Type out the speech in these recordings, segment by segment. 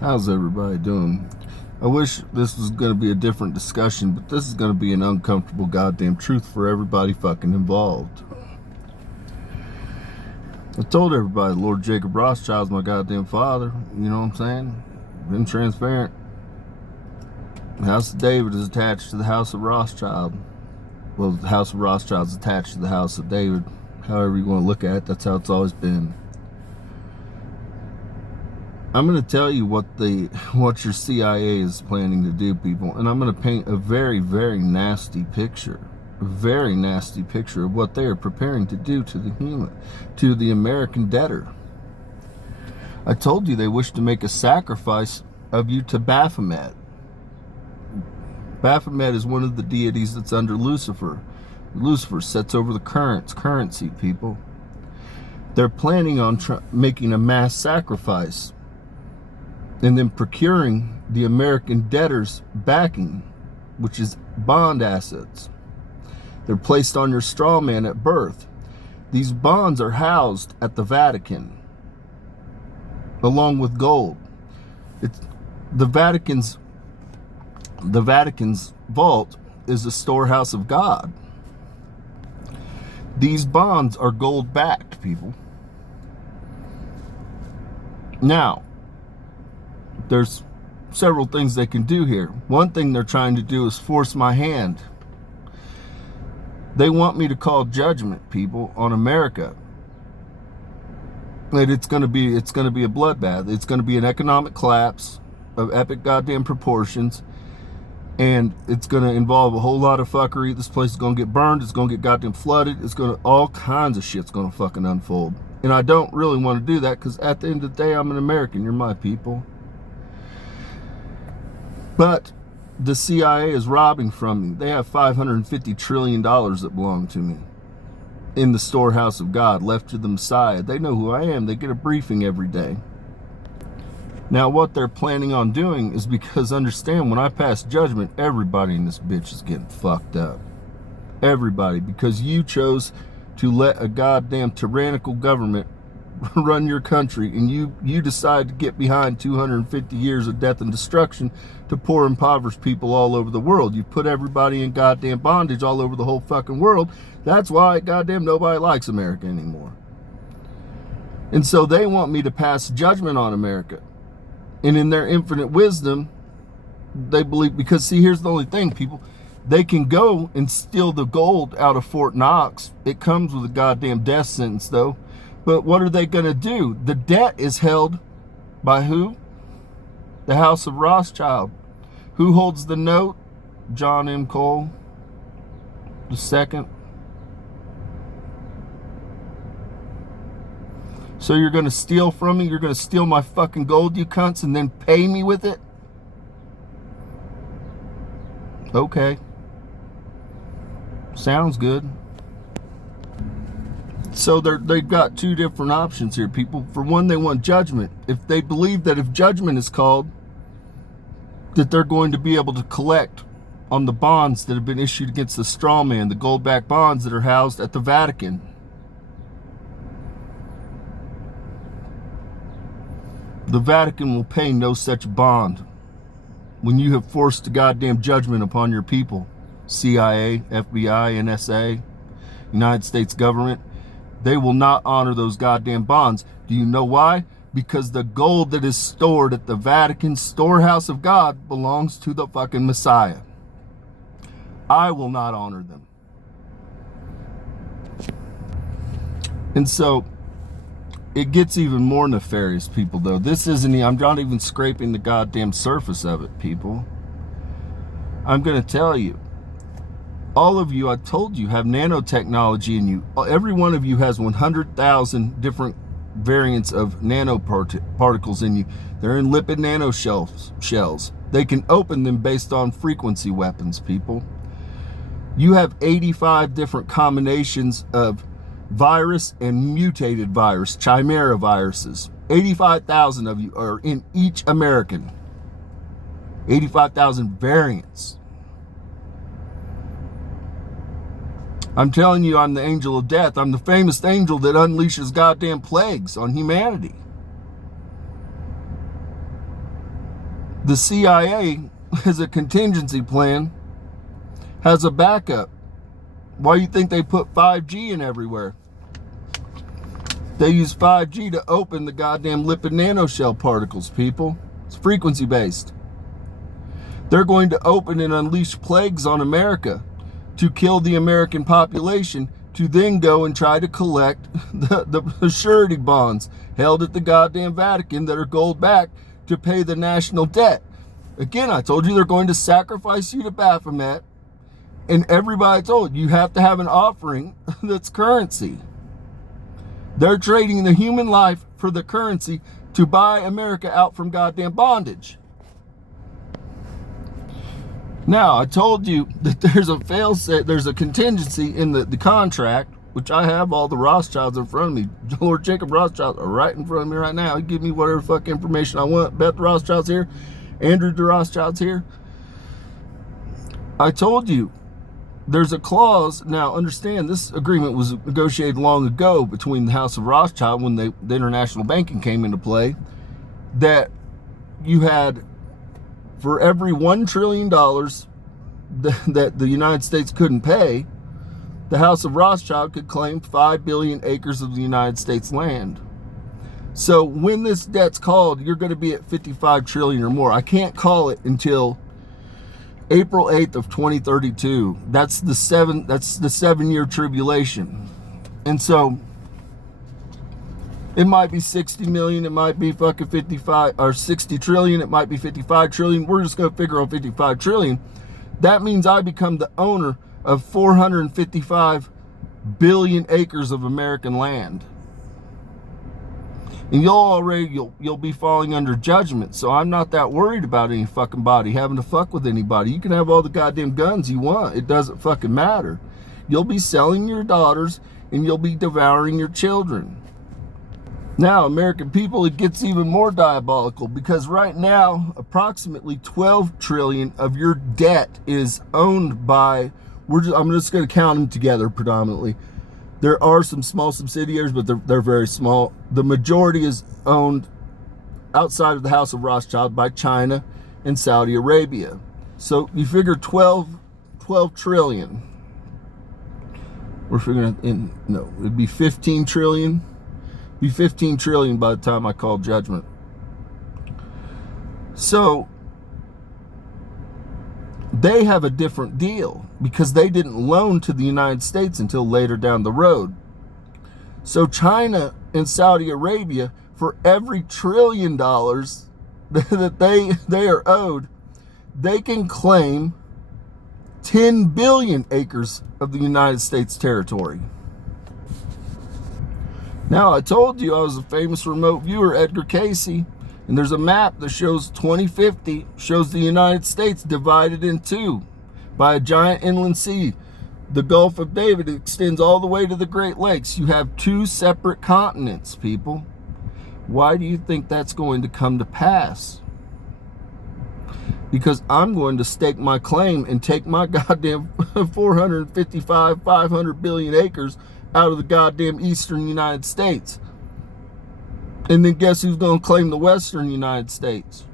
How's everybody doing? I wish this was going to be a different discussion, but this is going to be an uncomfortable goddamn truth for everybody fucking involved. I told everybody Lord Jacob Rothschild's my goddamn father. You know what I'm saying? Been transparent. The House of David is attached to the House of Rothschild. Well, the House of Rothschild is attached to the House of David. However you want to look at it, that's how it's always been. I'm going to tell you what your CIA is planning to do, people, and I'm going to paint a very, very nasty picture. A very nasty picture of what they are preparing to do to the American debtor. I told you they wish to make a sacrifice of you to Baphomet. Baphomet is one of the deities that's under Lucifer. Lucifer sets over the currency, people. They're planning on making a mass sacrifice and then procuring the American debtor's backing, which is bond assets. They're placed on your straw man at birth. These bonds are housed at the Vatican, along with gold. The Vatican's vault is a storehouse of God. These bonds are gold backed, people. Now, there's several things they can do here. One thing they're trying to do is force my hand. They want me to call judgment, people, on America. And it's going to be a bloodbath. It's going to be an economic collapse of epic goddamn proportions. And it's going to involve a whole lot of fuckery. This place is going to get burned. It's going to get goddamn flooded. All kinds of shit's going to fucking unfold. And I don't really want to do that because at the end of the day, I'm an American. You're my people. But the CIA is robbing from me. They have $550 trillion that belong to me in the storehouse of God, left to the Messiah. They know who I am. They get a briefing every day. Now, what they're planning on doing is, because understand, when I pass judgment, everybody in this bitch is getting fucked up. Everybody, because you chose to let a goddamn tyrannical government run your country, and you decide to get behind 250 years of death and destruction to poor impoverished people all over the world. You put everybody in goddamn bondage all over the whole fucking world. That's why goddamn nobody likes America anymore. And so they want me to pass judgment on America. And in their infinite wisdom, they believe, because see, here's the only thing, people. They can go and steal the gold out of Fort Knox. It comes with a goddamn death sentence, though. But what are they going to do? The debt is held by who? The House of Rothschild. Who holds the note? John M. Cole II. So you're going to steal from me? You're going to steal my fucking gold, you cunts, and then pay me with it? Okay. Sounds good. So they've got two different options here, people. For one, they want judgment. If they believe that if judgment is called, that they're going to be able to collect on the bonds that have been issued against the straw man, the gold-backed bonds that are housed at the Vatican. The Vatican will pay no such bond when you have forced a goddamn judgment upon your people. CIA, FBI, NSA, United States government. They will not honor those goddamn bonds. Do you know why? Because the gold that is stored at the Vatican storehouse of God belongs to the fucking Messiah. I will not honor them. And so it gets even more nefarious, people, though. I'm not even scraping the goddamn surface of it, people. I'm going to tell you. All of you, I told you, have nanotechnology in you. Every one of you has 100,000 different variants of nanoparticles in you. They're in lipid nanoshells. They can open them based on frequency weapons, people. You have 85 different combinations of virus and mutated virus, chimera viruses. 85,000 of you are in each American. 85,000 variants. I'm telling you, I'm the angel of death. I'm the famous angel that unleashes goddamn plagues on humanity. The CIA has a contingency plan, has a backup. Why do you think they put 5G in everywhere? They use 5G to open the goddamn lipid nanoshell particles, people. It's frequency based. They're going to open and unleash plagues on America to kill the American population, to then go and try to collect the surety bonds held at the goddamn Vatican that are gold backed to pay the national debt. Again, I told you they're going to sacrifice you to Baphomet, and everybody told you have to have an offering that's currency. They're trading the human life for the currency to buy America out from goddamn bondage. Now, I told you that there's a fail-safe, there's a contingency in the contract, which I have all the Rothschilds in front of me. Lord Jacob Rothschild are right in front of me right now. He give me whatever fuck information I want. Beth Rothschild's here. Andrew the Rothschild's here. I told you there's a clause. Now, understand, this agreement was negotiated long ago between the House of Rothschild when the international banking came into play, that you had, for every $1 trillion that the United States couldn't pay, the House of Rothschild could claim 5 billion acres of the United States land. So when this debt's called, you're going to be at 55 trillion or more. I can't call it until April 8th of 2032. That's the 7-year tribulation. And so it might be 60 million, it might be fucking 55 or 60 trillion, it might be 55 trillion. We're just going to figure on 55 trillion. That means I become the owner of 455 billion acres of American land. And you'll be falling under judgment. So I'm not that worried about any fucking body having to fuck with anybody. You can have all the goddamn guns you want. It doesn't fucking matter. You'll be selling your daughters and you'll be devouring your children. Now, American people, it gets even more diabolical, because right now, approximately 12 trillion of your debt is owned by, I'm just going to count them together predominantly. There are some small subsidiaries, but they're very small. The majority is owned outside of the House of Rothschild by China and Saudi Arabia. So you figure 12 trillion. We're figuring it'd be 15 trillion. Be 15 trillion by the time I call judgment. So they have a different deal because they didn't loan to the United States until later down the road. So China and Saudi Arabia, for every $1 trillion that they are owed, they can claim 10 billion acres of the United States territory. Now, I told you I was a famous remote viewer, Edgar Casey, and there's a map that shows 2050, shows the United States divided in two by a giant inland sea. The Gulf of David extends all the way to the Great Lakes. You have two separate continents, people. Why do you think that's going to come to pass? Because I'm going to stake my claim and take my goddamn 455, 500 billion acres out of the goddamn eastern United States. And then guess who's going to claim the western United States?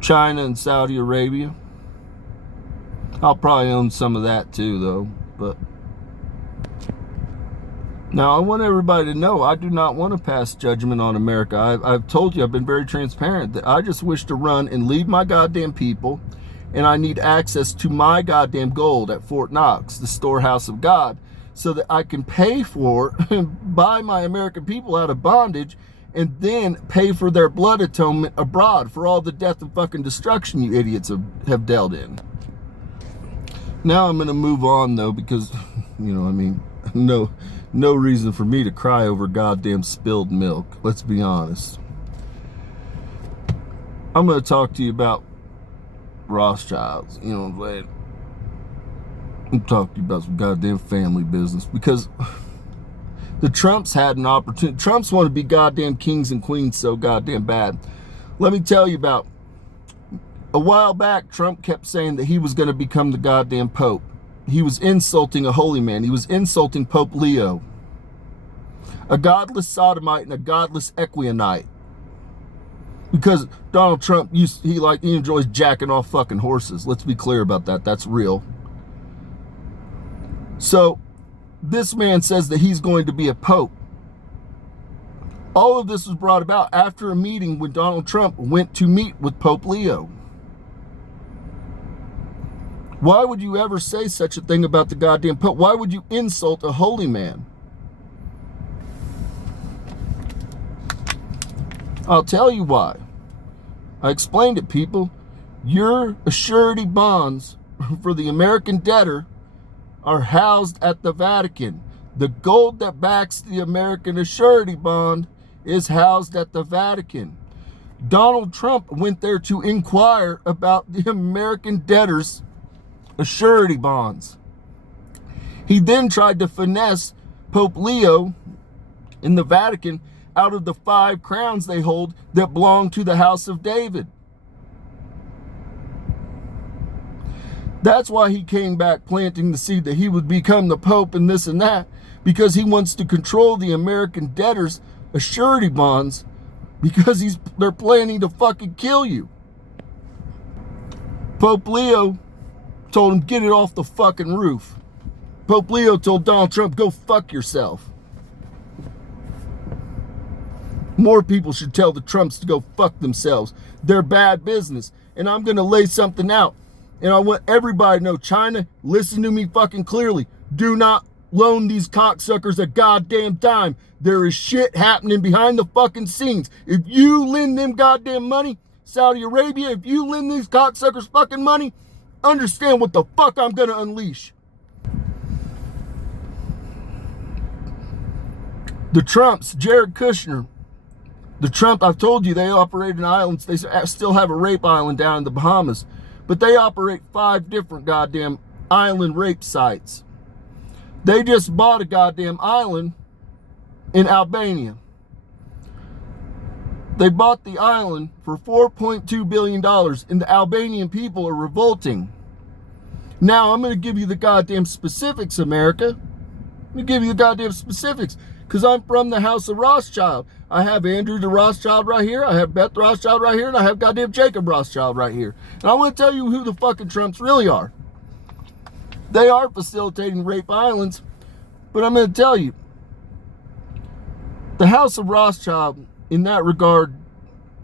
China and Saudi Arabia. I'll probably own some of that too, though. But now I want everybody to know I do not want to pass judgment on America. I've told you, I've been very transparent, that I just wish to run and lead my goddamn people, and I need access to my goddamn gold at Fort Knox, the storehouse of God, so that I can pay for and buy my American people out of bondage, and then pay for their blood atonement abroad for all the death and fucking destruction you idiots have dealt in. Now I'm going to move on, though, because, no reason for me to cry over goddamn spilled milk. Let's be honest. I'm going to talk to you about Rothschilds, you know what I'm saying? I'm talking to you about some goddamn family business, because the Trumps had an opportunity. Trumps want to be goddamn kings and queens so goddamn bad. Let me tell you about, a while back, Trump kept saying that he was going to become the goddamn Pope. He was insulting a holy man. He was insulting Pope Leo, a godless sodomite and a godless equionite. Because Donald Trump, he enjoys jacking off fucking horses. Let's be clear about that. That's real. So this man says that he's going to be a pope. All of this was brought about after a meeting when Donald Trump went to meet with Pope Leo. Why would you ever say such a thing about the goddamn Pope? Why would you insult a holy man? I'll tell you why. I explained it, people. Your surety bonds for the American debtor are housed at the Vatican. The gold that backs the American surety bond is housed at the Vatican. Donald Trump went there to inquire about the American debtors' surety bonds. He then tried to finesse Pope Leo in the Vatican out of the 5 crowns they hold that belong to the House of David. That's why he came back planting the seed that he would become the Pope and this and that, because he wants to control the American debtors' surety bonds, because they're planning to fucking kill you. Pope Leo told him, get it off the fucking roof. Pope Leo told Donald Trump, go fuck yourself. More people should tell the Trumps to go fuck themselves. They're bad business. And I'm going to lay something out. And I want everybody to know, China, listen to me fucking clearly. Do not loan these cocksuckers a goddamn dime. There is shit happening behind the fucking scenes. If you lend them goddamn money, Saudi Arabia, if you lend these cocksuckers fucking money, understand what the fuck I'm going to unleash. The Trumps, Jared Kushner, the Trump, I've told you, they operate in islands. They still have a rape island down in the Bahamas. But they operate 5 different goddamn island rape sites. They just bought a goddamn island in Albania. They bought the island for $4.2 billion, and the Albanian people are revolting. Now, I'm going to give you the goddamn specifics, America. I'm going to give you the goddamn specifics, because I'm from the House of Rothschild. I have Andrew the Rothschild right here, I have Beth Rothschild right here, and I have goddamn Jacob Rothschild right here. And I want to tell you who the fucking Trumps really are. They are facilitating rape islands, but I'm going to tell you, the House of Rothschild, in that regard,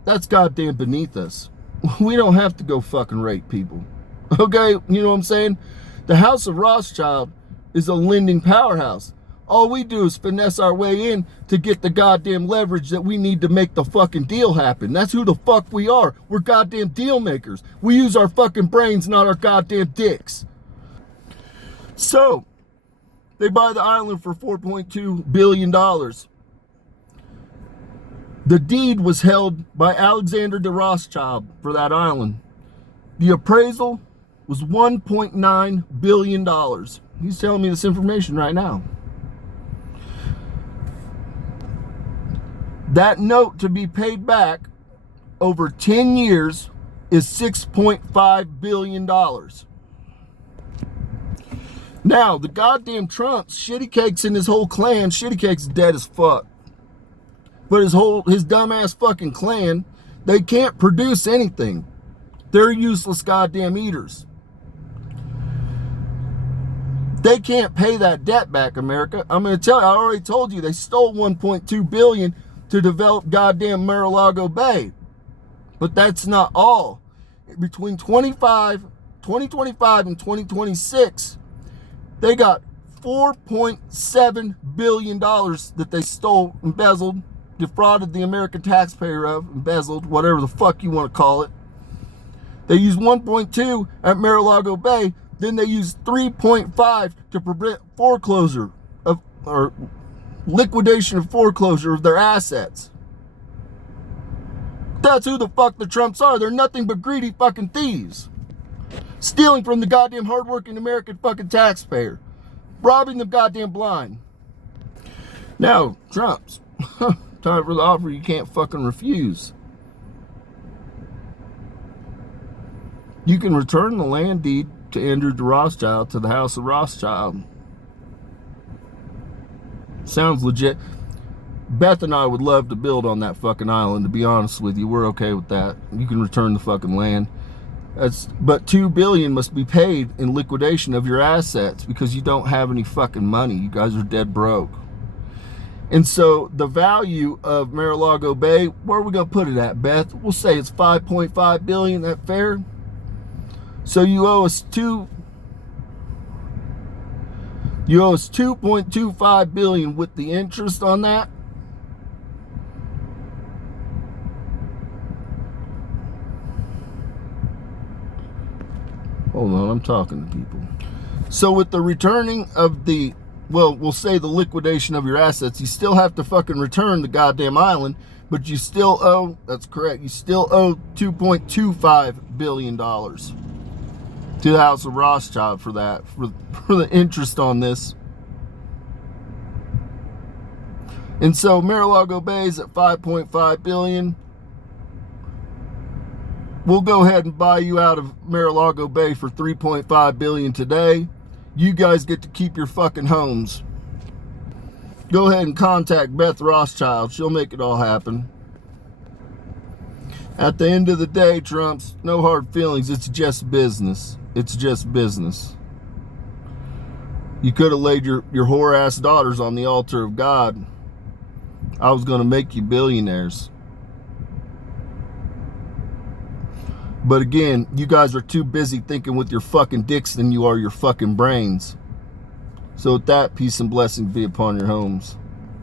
that's goddamn beneath us. We don't have to go fucking rape people. Okay, you know what I'm saying? The House of Rothschild is a lending powerhouse. All we do is finesse our way in to get the goddamn leverage that we need to make the fucking deal happen. That's who the fuck we are. We're goddamn deal makers. We use our fucking brains, not our goddamn dicks. So, they buy the island for $4.2 billion. The deed was held by Alexander de Rothschild for that island. The appraisal was $1.9 billion. He's telling me this information right now. That note to be paid back over 10 years is $6.5 billion. Now, the goddamn Trumps, Shitty Cakes and his whole clan, Shitty Cakes dead as fuck. But his dumbass fucking clan, they can't produce anything. They're useless goddamn eaters. They can't pay that debt back, America. I'm going to tell you, I already told you, they stole $1.2 billion to develop goddamn Mar-a-Lago Bay. But that's not all. Between 2025 and 2026, they got $4.7 billion that they stole, embezzled, defrauded the American taxpayer of, embezzled, whatever the fuck you want to call it. They used 1.2 at Mar-a-Lago Bay, then they used 3.5 to prevent foreclosure of, or liquidation of foreclosure of their assets. That's who the fuck the Trumps are. They're nothing but greedy fucking thieves. Stealing from the goddamn hardworking American fucking taxpayer. Robbing them goddamn blind. Now, Trumps. Time for the offer you can't fucking refuse. You can return the land deed to Andrew de Rothschild to the House of Rothschild. Sounds legit. Beth and I would love to build on that fucking island, to be honest with you. We're okay with that. You can return the fucking land. But $2 billion must be paid in liquidation of your assets because you don't have any fucking money. You guys are dead broke. And so the value of Mar-a-Lago Bay, where are we gonna put it at, Beth? We'll say it's $5.5 billion. That fair? So you owe us $2.25 billion with the interest on that. Hold on, I'm talking to people. So with the returning of the, well, we'll say the liquidation of your assets, you still have to fucking return the goddamn island, but you still owe, that's correct, you still owe $2.25 billion to the House of Rothschild for that, for the interest on this. And so Mar-a-Lago Bay is at $5.5 billion. We'll go ahead and buy you out of Mar-a-Lago Bay for $3.5 billion today. You guys get to keep your fucking homes. Go ahead and contact Beth Rothschild. She'll make it all happen. At the end of the day, Trumps, no hard feelings. It's just business. It's just business. You could have laid your whore-ass daughters on the altar of God. I was going to make you billionaires. But again, you guys are too busy thinking with your fucking dicks than you are your fucking brains. So with that, peace and blessings be upon your homes.